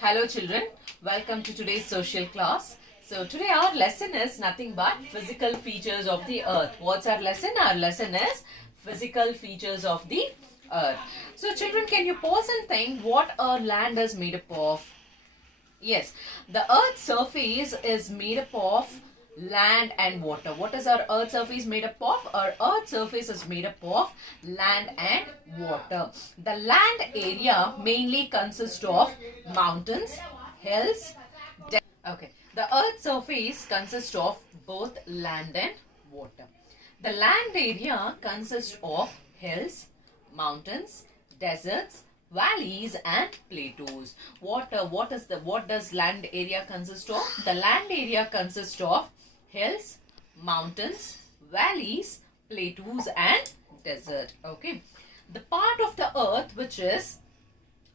Hello children, welcome to today's social class. So today our lesson is nothing but physical features of the earth. What's our lesson? Our lesson is physical features of the earth. So children, can you pause and think what our land is made up of? Yes, the earth's surface is made up of land and water. What is our earth's surface made up of? Our earth's surface is made up of land and water. The land area mainly consists of mountains, hills, okay. The earth's surface consists of both land and water. The land area consists of hills, mountains, deserts, valleys and plateaus. What does land area consist of? The land area consists of hills, mountains, valleys, plateaus and desert. Okay. The part of the earth which is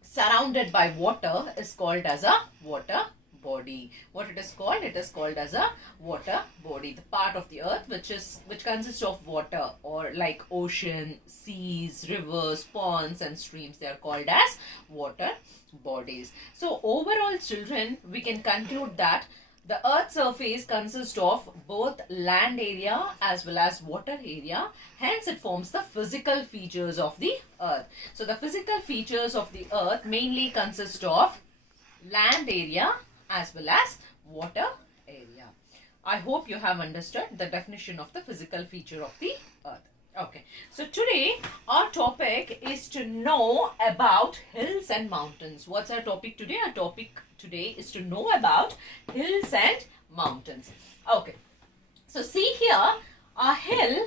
surrounded by water is called as a water body. What it is called? It is called as a water body. The part of the earth which consists of water, or like ocean, seas, rivers, ponds and streams, they are called as water bodies. So overall children, we can conclude that the earth's surface consists of both land area as well as water area. Hence, it forms the physical features of the earth. So, the physical features of the earth mainly consist of land area as well as water area. I hope you have understood the definition of the physical feature of the earth. Okay, so today our topic is to know about hills and mountains. What's our topic today? Our topic today is to know about hills and mountains. Okay, so see here, a hill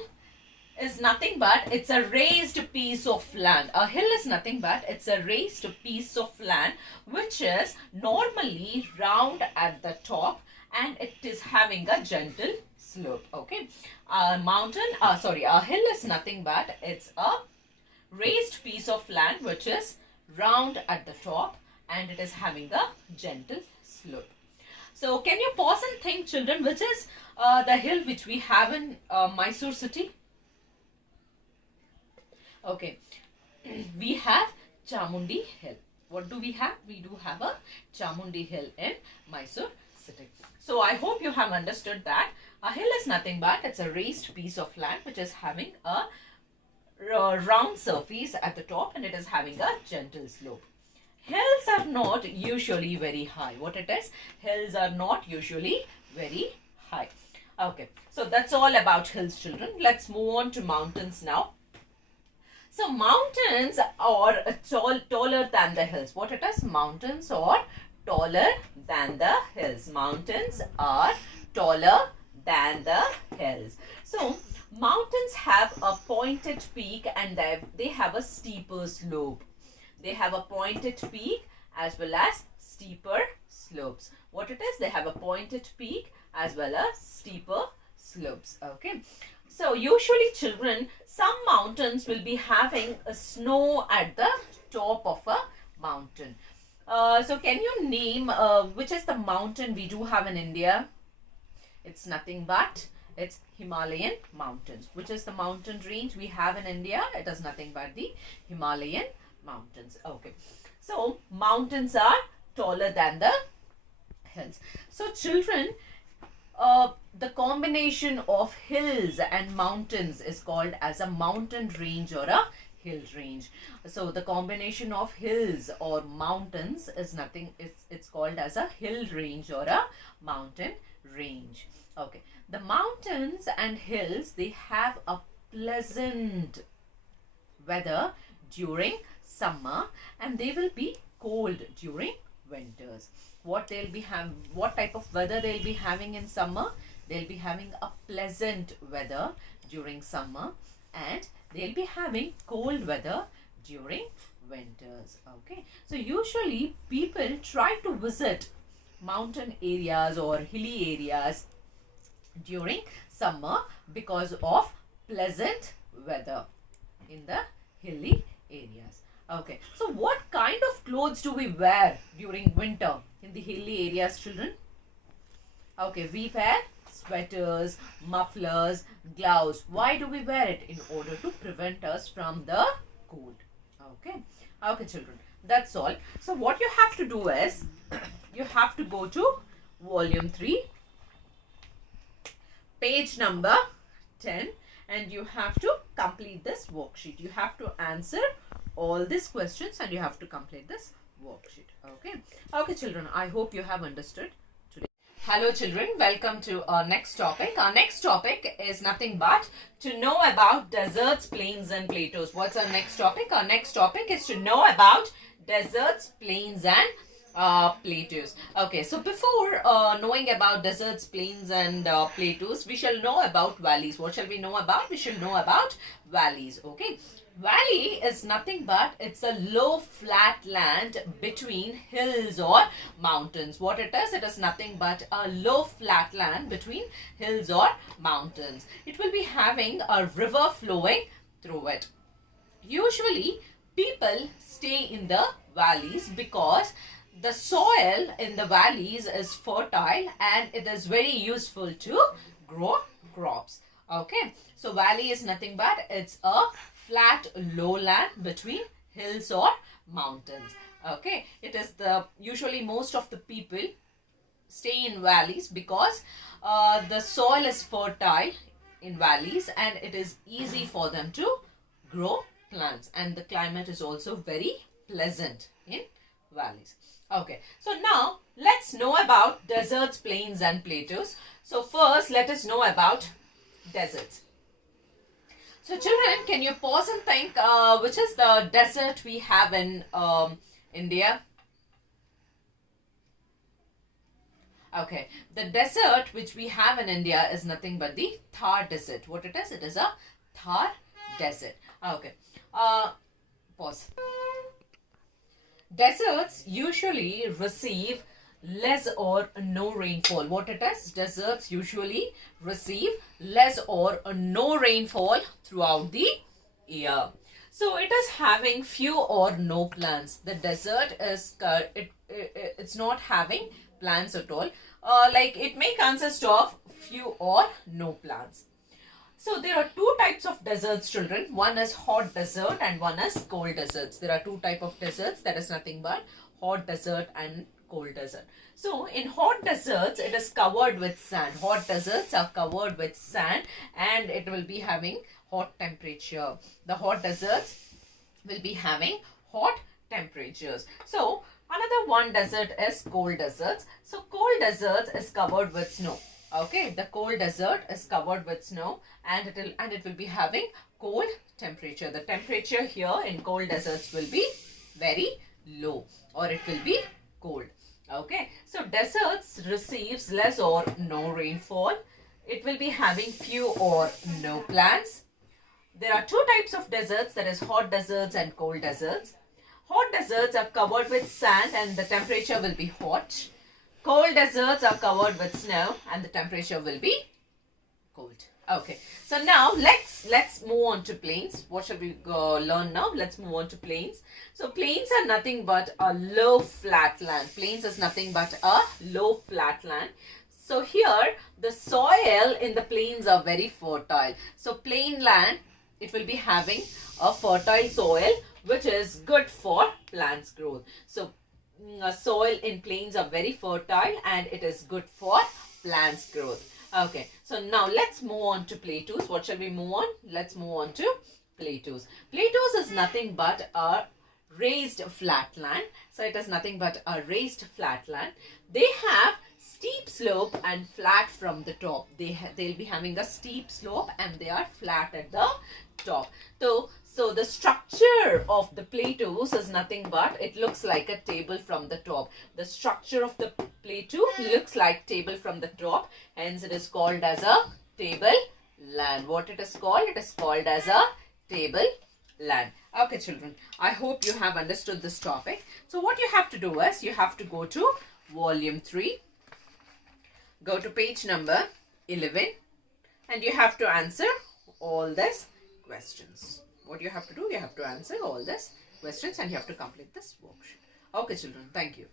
is nothing but it's a raised piece of land. A hill is nothing but it's a raised piece of land which is normally round at the top and it is having a gentle slope. Okay, a hill is nothing but it's a raised piece of land which is round at the top and it is having a gentle slope. So can you pause and think children, which is the hill which we have in Mysore city? Okay, we have Chamundi Hill. What do we have? We do have a Chamundi Hill in Mysore city. So I hope you have understood that a hill is nothing but it's a raised piece of land which is having a round surface at the top and it is having a gentle slope. Hills are not usually very high. What it is? Hills are not usually very high. Okay, so that's all about hills children. Let's move on to mountains now. So mountains are taller than the hills. What it is? Mountains are taller than the hills. Mountains are taller than the hills. So mountains have a pointed peak and they have a steeper slope. They have a pointed peak as well as steeper slopes. What it is? They have a pointed peak as well as steeper slopes. Okay. So usually children, some mountains will be having a snow at the top of a mountain. So can you name which is the mountain we do have in India? It's nothing but it's Himalayan mountains. Which is the mountain range we have in India? It is nothing but the Himalayan mountains. Okay. So mountains are taller than the hills. So children, the combination of hills and mountains is called as a mountain range or a hill range. So the combination of hills or mountains is nothing, it's called as a hill range or a mountain range. Okay, the mountains and hills, they have a pleasant weather during summer and they will be cold during winters. What type of weather they'll be having in summer? They'll be having a pleasant weather during summer and they'll be having cold weather during winters. Okay, so usually people try to visit mountain areas or hilly areas during summer because of pleasant weather in the hilly areas. Okay, so what kind of clothes do we wear during winter in the hilly areas children? Okay, we wear sweaters, mufflers, gloves. Why do we wear it? In order to prevent us from the cold. Okay, okay children, that's all. So what you have to do is you have to go to volume 3, page number 10, and you have to complete this worksheet. You have to answer all these questions and you have to complete this worksheet. Okay children, I hope you have understood today. Hello children, welcome to our next topic. Our next topic is nothing but to know about deserts, plains and plateaus. What's our next topic? Our next topic is to know about deserts, plains and plateaus. Okay, so before knowing about deserts, plains and plateaus, we shall know about valleys. What shall we know about? We shall know about valleys. Okay, valley is nothing but it's a low flat land between hills or mountains. What it is nothing but a low flat land between hills or mountains. It will be having a river flowing through it. Usually people stay in the valleys because the soil in the valleys is fertile and it is very useful to grow crops. Okay, so valley is nothing but it's a flat lowland between hills or mountains. Okay, it is usually most of the people stay in valleys because the soil is fertile in valleys and it is easy for them to grow plants, and the climate is also very pleasant in valleys. Okay, so now let's know about deserts, plains and plateaus. So first let us know about deserts. So children, can you pause and think which is the desert we have in India? Okay, the desert which we have in India is nothing but the Thar desert. What it is? It is a Thar desert. Okay, pause. Deserts usually receive less or no rainfall. What it is? Deserts usually receive less or no rainfall throughout the year. So it is having few or no plants. The desert is it's not having plants at all. Like it may consist of few or no plants. So there are two types of deserts, children. One is hot desert and one is cold deserts. There are two types of deserts, that is nothing but hot desert and cold desert. So in hot deserts, it is covered with sand. Hot deserts are covered with sand and it will be having hot temperature. The hot deserts will be having hot temperatures. So another one desert is cold deserts. So cold deserts is covered with snow. Okay, the cold desert is covered with snow and it will be having cold temperature. The temperature here in cold deserts will be very low or it will be cold. Okay, so deserts receives less or no rainfall. It will be having few or no plants. There are two types of deserts, that is hot deserts and cold deserts. Hot deserts are covered with sand and the temperature will be hot. Cold deserts are covered with snow and the temperature will be cold. Okay, so now let's move on to plains. What shall we learn now? Let's move on to plains. So plains are nothing but a low flat land. Plains is nothing but a low flat land. So here the soil in the plains are very fertile. So plain land, it will be having a fertile soil which is good for plants growth. So soil in plains are very fertile and it is good for plants growth. Okay, so now let's move on to plateaus. What shall we move on? Let's move on to plateaus. Plateaus is nothing but a raised flat land. So it is nothing but a raised flat land. They have steep slope and flat from the top. They'll be having a steep slope and they are flat at the top. So the structure of the plateaus is nothing but it looks like a table from the top. The structure of the plateau looks like table from the top. Hence it is called as a table land. What it is called? It is called as a table land. Okay children, I hope you have understood this topic. So what you have to do is you have to go to volume 3. Go to page number 11 and you have to answer all these questions. What you have to do, you have to answer all these questions and you have to complete this worksheet. Okay children, thank you.